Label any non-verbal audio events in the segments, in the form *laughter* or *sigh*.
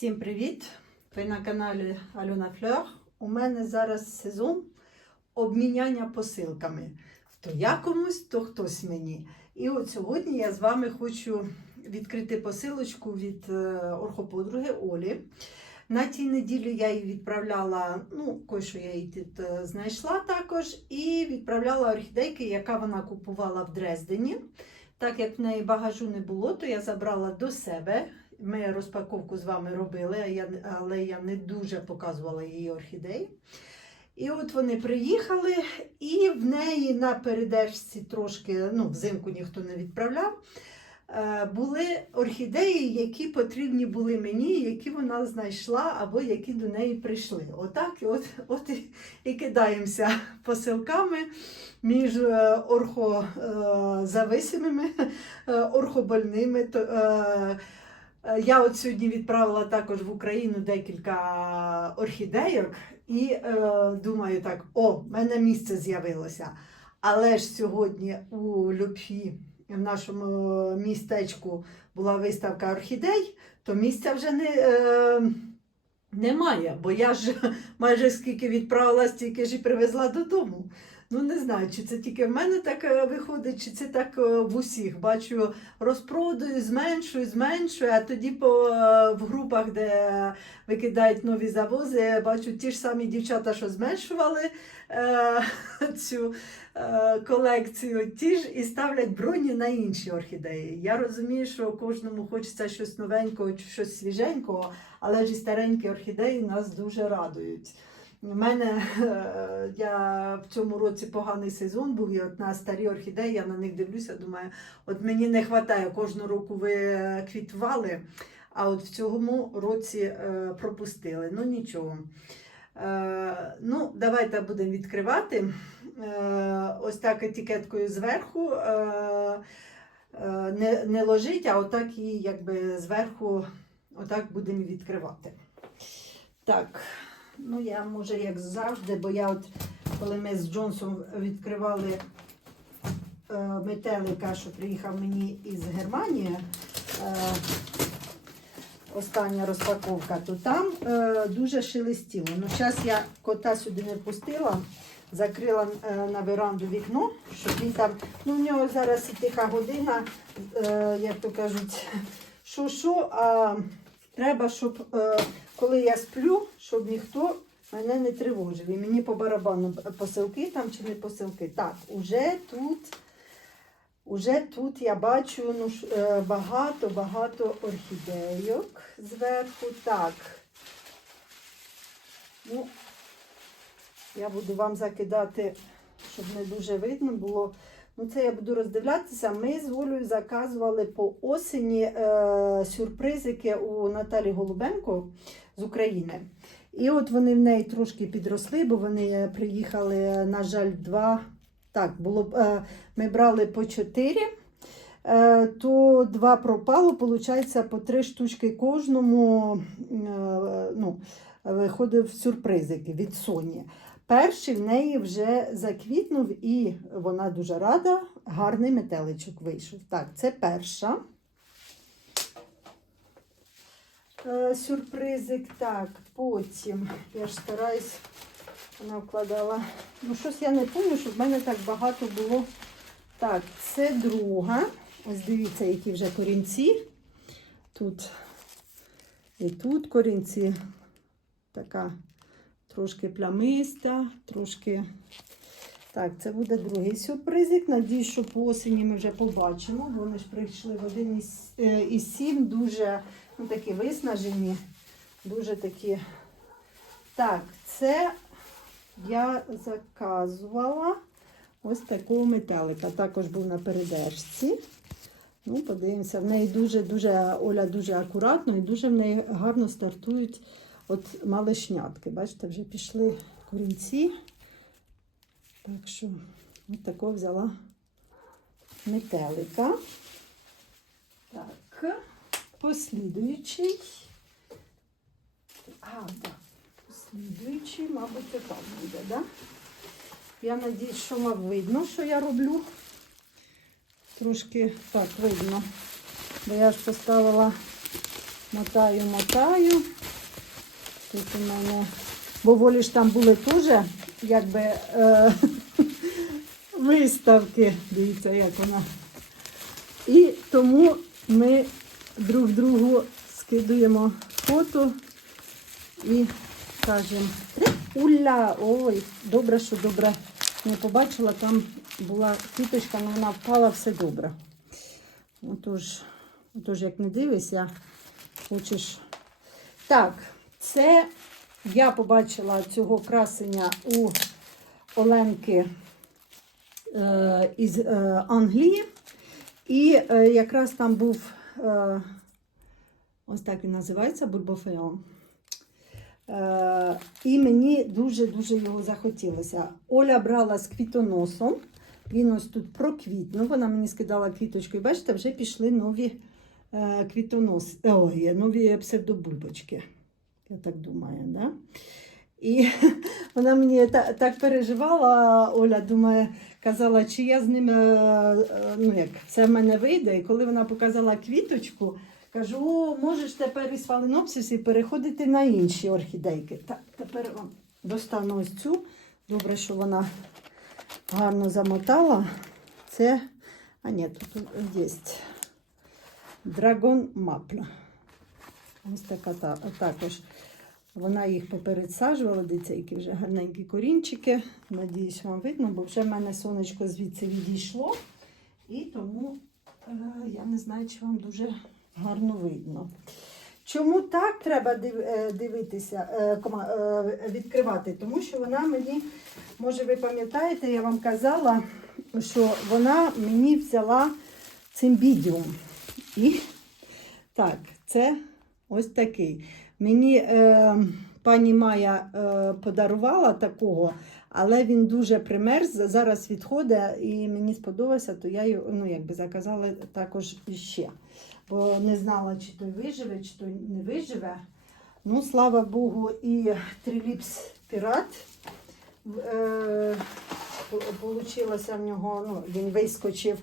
Всім привіт! Ви на каналі Альона Флер. У мене зараз сезон обміняння посилками. То я комусь, то хтось мені. І от сьогодні я з вами хочу відкрити посилочку від е, орхоподруги Олі. На тій неділі я їй відправляла, ну, кое що я її тут е, знайшла також, і відправляла орхідейки, яка вона купувала в Дрездені. Так як в неї багажу не було, то я забрала до себе. Ми розпаковку з вами робили, але я не дуже показувала її орхідеї. І от вони приїхали, і в неї на передержці трошки, ну, взимку ніхто не відправляв. е, Були орхідеї, які потрібні були мені, які вона знайшла або які до неї прийшли. Отак, от, от і, і кидаємося посилками між е, орхозависимими, е, орхобольними. Е, Я от сьогодні відправила також в Україну декілька орхідейок і е, думаю так: о, в мене місце з'явилося. Але ж сьогодні у Любфі, в нашому містечку, була виставка орхідей, то місця вже не, е, немає, бо я ж майже скільки відправила, стільки ж і привезла додому. Ну, не знаю, чи це тільки в мене так е, виходить, чи це так е, в усіх. Бачу, розпродаю, зменшую, зменшую, а тоді по, е, в групах, де викидають нові завози, бачу ті ж самі дівчата, що зменшували е, *laughs* цю е, колекцію, ті ж і ставлять броні на інші орхідеї. Я розумію, що кожному хочеться щось новенького, чи щось свіженького, але ж і старенькі орхідеї нас дуже радують. У мене е, я в цьому році поганий сезон був, і от на старі орхідеї я на них дивлюся, думаю, от мені не вистачає, кожну року ви квітували, а от в цьому році е, пропустили. Ну нічого. Е, ну, давайте будемо відкривати. Ось так етикеткою зверху. Не, не ложить, а отак її якби зверху отак будемо відкривати. Так. Ну, я може як завжди, бо я от коли ми з Джонсом відкривали е, метелика, що приїхав мені із Германії, е, остання розпаковка, то там е, дуже шелестіло. Ну, зараз я кота сюди не пустила, закрила е, на веранду вікно, щоб він там, ну в нього зараз і тиха година, е, як то кажуть, що-що, а треба, щоб е, коли я сплю, щоб ніхто мене не тривожив. І мені по барабану посилки там чи не посилки. Так, уже тут, уже тут я бачу ну, е, багато-багато орхідейок зверху. Так. Ну, я буду вам закидати, щоб не дуже видно було. Ну, це я буду роздивлятися. Ми з Олею заказували по осені е, сюрпризики у Наталі Голубенко з України. І от вони в неї трошки підросли, бо вони приїхали, на жаль, два. Так, було е, ми брали по чотири, е, то два пропало, виходить, по три штучки кожному е, ну, виходив сюрпризики від Соні. Перший в неї вже заквітнув, і вона дуже рада. Гарний метеличок вийшов. Так, це перша. Е, Сюрпризик. Так, потім. Я ж стараюсь, вона вкладала. Ну, щось я не пам'ятаю, щоб в мене так багато було. Так, це друга. Ось дивіться, які вже корінці. Тут і тут корінці така трошки плямиста, трошки. Так, це буде другий сюрпризик. Надіюсь, що по осені ми вже побачимо. Вони ж прийшли в один із, е, сім, дуже ну, такі виснажені, дуже такі. Так, це я заказувала ось такого метелика. Також був на передержці. Ну, подивимося, в неї дуже-дуже Оля дуже акуратно і дуже в неї гарно стартують от малишнятки. Бачите, вже пішли корінці. Так що, от такого взяла метелика. Так, послідуючий. А, так, послідуючий, мабуть, так буде, так? Да? Я надіюсь, що вам видно, що я роблю. Трошки так видно. Бо я ж поставила мотаю, мотаю. Тут у мене, бо волі ж там були теж, якби е, виставки. Дивіться, як вона. І тому ми друг другу скидуємо фото і кажемо, уля, ой, добре, що добре не побачила, там була квіточка, але вона впала, все добре. Отож, отож як не дивишся, хочеш. Так, це я побачила цього красення у Оленки е, із е, Англії. І е, якраз там був ось так він називається Бульбофеон. Е, і мені дуже-дуже його захотілося. Оля брала з квітоносом. Він ось тут проквітнув. Вона мені скидала квіточку. І бачите, вже пішли нові е, квітонос, ой, нові псевдобульбочки. Я так думаю, да? І *laughs* вона мені та, так переживала, Оля думає, казала, чи я з ним, е, ну як, це в мене вийде. І коли вона показала квіточку, кажу, о, можеш тепер із фаленопсисів переходити на інші орхідейки. Так, тепер вам достану ось цю. Добре, що вона гарно замотала. Це, а ні, тут є Драгон Мапла. Ось така та, також. Вона їх попередсаджувала, дивіться, які вже гарненькі корінчики. Надіюсь, вам видно, бо вже в мене сонечко звідси відійшло. І тому е, я не знаю, чи вам дуже гарно видно. Чому так треба е, дивитися, е, відкривати? Тому що вона мені, може, ви пам'ятаєте, я вам казала, що вона мені взяла цимбідіум. І так, це ось такий. Мені е, пані Майя е, подарувала такого, але він дуже примерз. Зараз відходить і мені сподобався, то я його ну, якби заказала також іще. Бо не знала, чи той виживе, чи той не виживе. Ну, слава Богу, і Триліпс Пірат. Е, Получилося в нього, ну, він вискочив.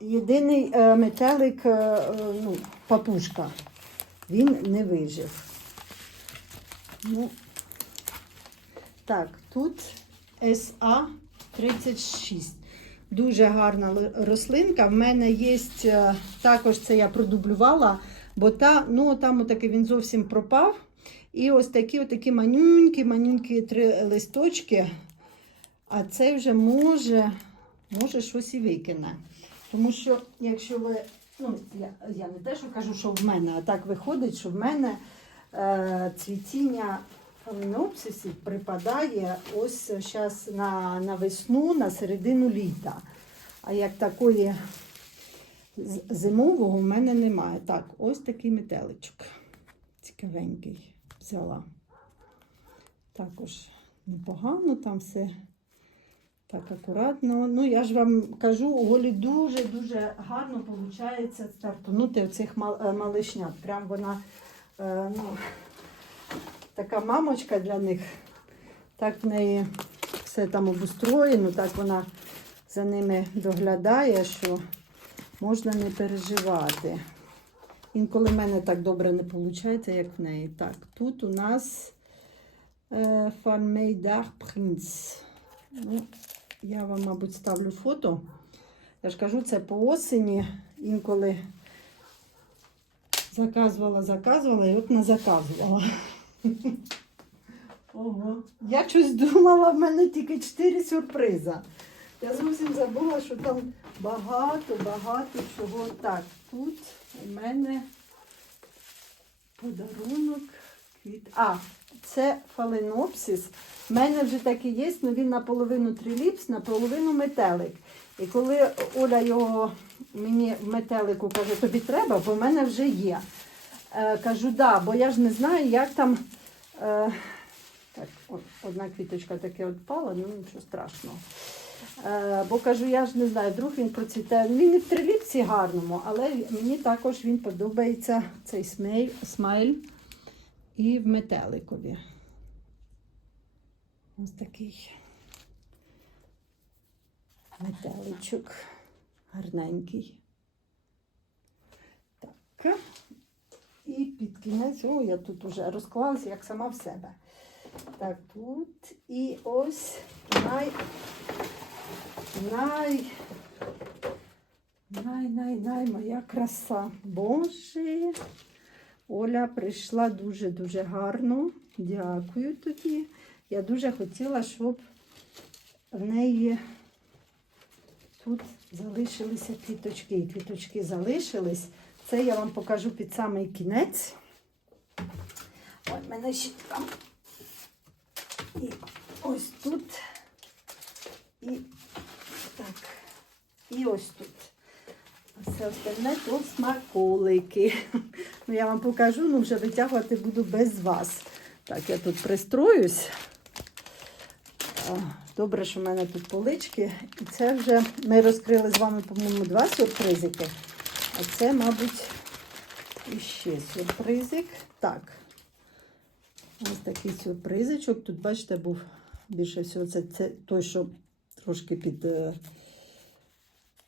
Єдиний е, метелик, е, ну, папушка, він не вижив. Ну, так, тут СА-36. Дуже гарна рослинка. В мене є е, також це я продублювала, бо та, ну, там отакий він зовсім пропав. І ось такі отакі манюнькі, манюнькі три листочки. А цей вже може, може щось і викине. Тому що, якщо ви, ну, я, я не те, що кажу, що в мене, а так виходить, що в мене цвітіння фаленопсисів припадає ось зараз на, на весну, на середину літа. А як такої зимового в мене немає. Так, ось такий метеличок. Цікавенький взяла. Також непогано там все. Так, акуратно. Ну, я ж вам кажу, у Голі дуже-дуже гарно виходить стартунути оцих мал- е, малишнят. Прям вона е, ну, така мамочка для них. Так в неї все там обустроєно, так вона за ними доглядає, що можна не переживати. Інколи в мене так добре не виходить, як в неї. Так, тут у нас е, Farmeidag Prince. Ну, я вам, мабуть, ставлю фото. Я ж кажу, це по осені. Інколи заказувала, заказувала і от не заказувала. *laughs* Ого. Я щось думала, в мене тільки 4 сюрприза. Я зовсім забула, що там багато, багато чого. Так, тут у мене подарунок квіт. А, це фаленопсис. У мене вже такий є, але він наполовину триліпс, наполовину метелик. І коли Оля його мені в метелику каже, тобі треба, бо в мене вже є. Е, кажу, да, бо я ж не знаю, як там. Е, так, одна квіточка таке відпала, ну нічого страшного. Е, бо кажу, я ж не знаю, вдруг він процвіте. Він і в триліпці гарному, але мені також він подобається цей смейль, смайль і в метеликові. Ось такий метеличок гарненький. Так. І під кінець, о, я тут уже розклалася, як сама в себе. Так, тут і ось най, най, най, най, най, моя краса. Боже, Оля прийшла дуже-дуже гарно. Дякую тобі. Я дуже хотіла, щоб в неї тут залишилися квіточки. І квіточки залишились. Це я вам покажу під самий кінець. В мене ще там. І ось тут. І так. І ось тут. Все остальне то смаколики. *laughs* Ну, я вам покажу, ну вже витягувати буду без вас. Так, я тут пристроюсь. Добре, що в мене тут полички. І це вже ми розкрили з вами, по-моєму, два сюрпризики. А це, мабуть, іще сюрпризик. Так. Ось такий сюрпризичок. Тут, бачите, був більше всього, це, це той, що трошки під. е,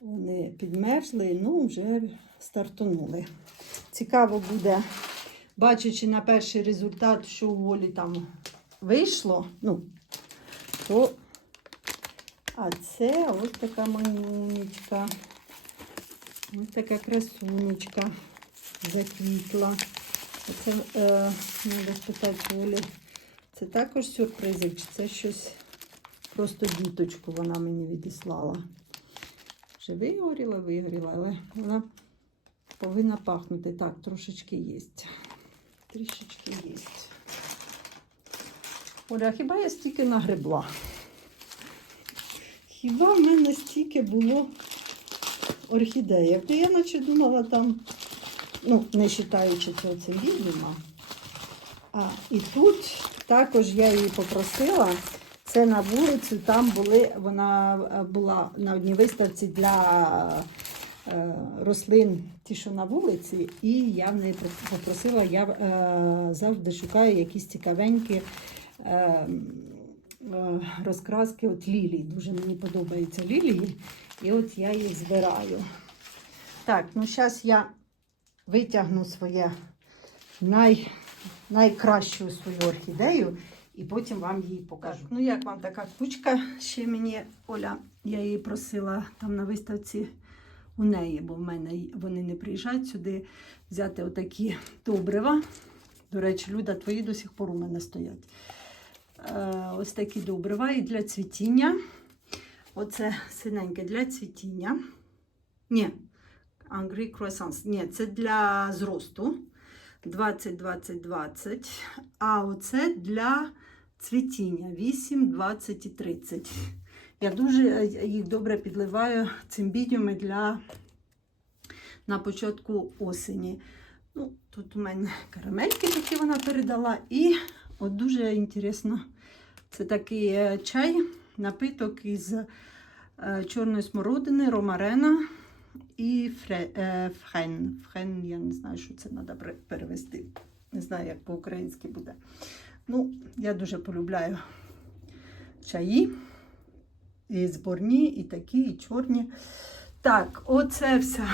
Вони підмерзли, ну вже стартанули. Цікаво буде, бачачи на перший результат, що у Олі там вийшло. Ну, то... А це ось така манюнечка. Ось така красунечка заквітла. Оце е, треба спитати Олі. Це також сюрпризик, чи це щось просто діточку вона мені відіслала. Вже вигоріла, вигоріла, але вона повинна пахнути. Так, трошечки є. Трішечки є. Оля, хіба я стільки нагребла? Хіба в мене стільки було орхідеїв? Я наче думала там, ну, не вважаючи цього цимбідіума. А і тут також я її попросила. Це на вулицю, там були, вона е, була на одній виставці для е, рослин, ті, що на вулиці, і я в неї попросила, я е, завжди шукаю якісь цікавенькі е, розкраски от лілій. Дуже мені подобаються лілії, і от я їх збираю. Так, ну зараз я витягну своє най, найкращу свою орхідею. І потім вам її покажу. Ну, як вам така кучка? Ще мені Оля, я її просила там на виставці у неї, бо в мене вони не приїжджають сюди взяти отакі добрива. До речі, Люда, твої до сих пор у мене стоять. Е, ось такі добрива і для цвітіння. Оце синеньке для цвітіння. Ні, Angry Croissants. Ні, це для зросту. 20-20-20. А оце для цвітіння 8, 20 і 30. Я дуже їх добре підливаю цимбідіуми для на початку осені. Ну, Тут у мене карамельки, які вона передала. І от дуже інтересно, це такий е, чай, напиток із е, чорної смородини, ромарена і е, френ. Френ, я не знаю, що це треба перевести. Не знаю, як по-українськи буде. Ну, я дуже полюбляю чаї. І зборні, і такі, і чорні. Так, оце вся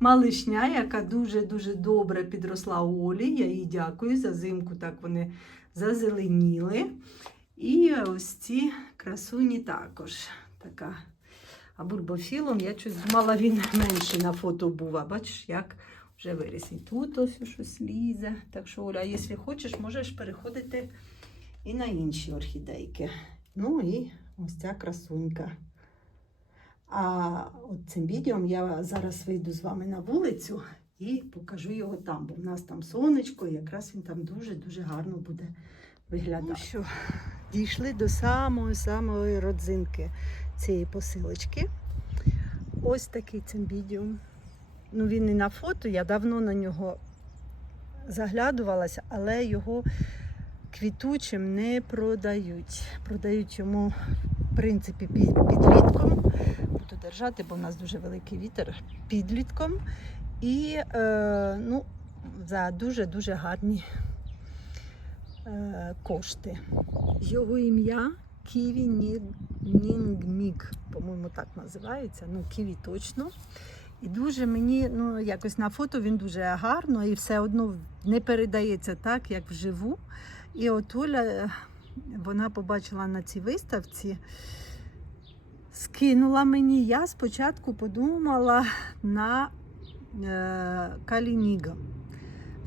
малишня, яка дуже-дуже добре підросла у Олі. Я їй дякую за зимку, так вони зазеленіли. І ось ці красуні також. Така. А бульбофілом я щось думала, він менший на фото був. А бачиш, як вже виріс. І тут ось щось лізе. Так що, Оля, якщо хочеш, можеш переходити і на інші орхідейки. Ну і ось ця красунька. А от цим відео я зараз вийду з вами на вулицю і покажу його там, бо в нас там сонечко, і якраз він там дуже-дуже гарно буде виглядати. Ну що, дійшли до самої-самої родзинки цієї посилочки. Ось такий цимбідіум. Ну, він і на фото, я давно на нього заглядувалася, але його квітучим не продають. Продають йому, в принципі, під, підлітком. Буду держати, бо в нас дуже великий вітер підлітком. І е, ну, за дуже-дуже гарні е, кошти. Його ім'я Ківі Нінгмік, по-моєму, так називається. Ну, Ківі точно. І дуже мені, ну якось на фото він дуже гарно і все одно не передається так, як вживу. І от Оля, е, вона побачила на цій виставці, скинула мені. Я спочатку подумала на е, Калініго.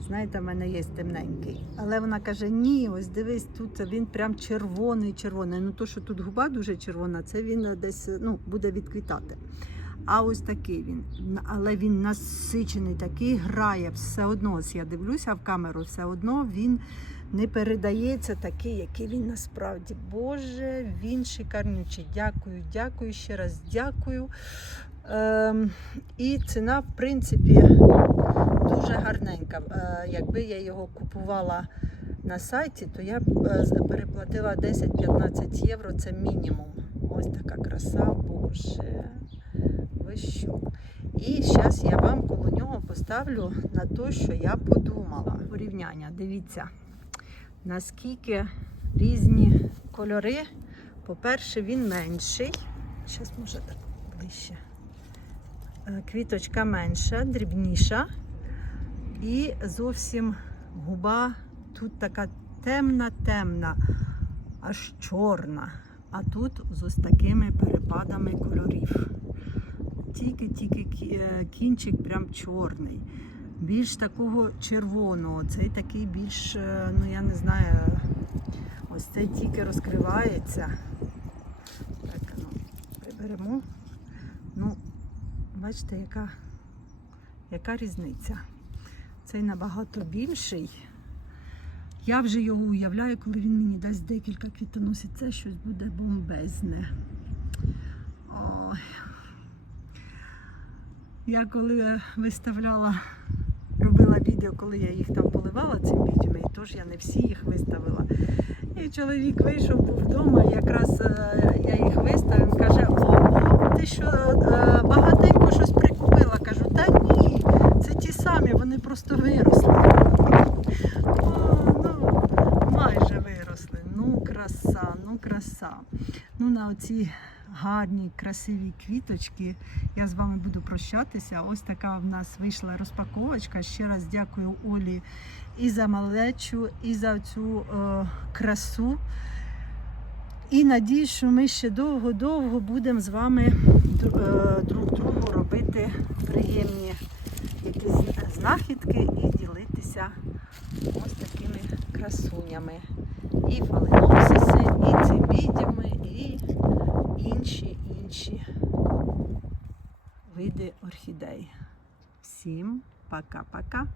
Знаєте, в мене є темненький. Але вона каже: ні, ось дивись, тут він прям червоний, червоний. Ну то, що тут губа дуже червона, це він десь ну, буде відквітати. А ось такий він. Але він насичений, такий грає. Все одно, ось я дивлюся в камеру, все одно він не передається такий, який він насправді. Боже, він шикарнючий. Дякую, дякую ще раз дякую. Ем, і ціна, в принципі, дуже гарненька. Е, якби я його купувала на сайті, то я б е, переплатила 10-15 євро. Це мінімум. Ось така краса, боже. Ви що? І зараз я вам коло нього поставлю на те, що я подумала. Порівняння, дивіться, наскільки різні кольори. По-перше, він менший. Зараз може так ближче. Е, Квіточка менша, дрібніша. І зовсім губа тут така темна-темна, аж чорна. А тут з ось такими перепадами кольорів. Тільки-тільки е, кінчик прям чорний. Більш такого червоного. Цей такий більш, е, ну я не знаю, ось цей тільки розкривається. Так, ну, приберемо. Ну, бачите, яка, яка різниця. Цей набагато більший. Я вже його уявляю, коли він мені дасть декілька квітоносів. Це щось буде бомбезне. Ой. Я коли виставляла, відео, коли я їх там поливала цим бідями, і тож я не всі їх виставила. І чоловік вийшов, був вдома, якраз е, я їх виставив, каже, о, ти що е, багатенько щось прикупила. Кажу, та ні, це ті самі, вони просто виросли. О, ну, майже виросли. Ну, краса, ну краса. Ну, на оці гарні, красиві квіточки. Я з вами буду прощатися. Ось така в нас вийшла розпаковочка. Ще раз дякую Олі і за малечу, і за цю е, красу. І надіюсь, що ми ще довго-довго будемо з вами е, друг другу робити приємні якісь знахідки і ділитися ось такими красунями. І фаленопсиси, і цибідями, і інші інші види орхідей. Всім пока-пока.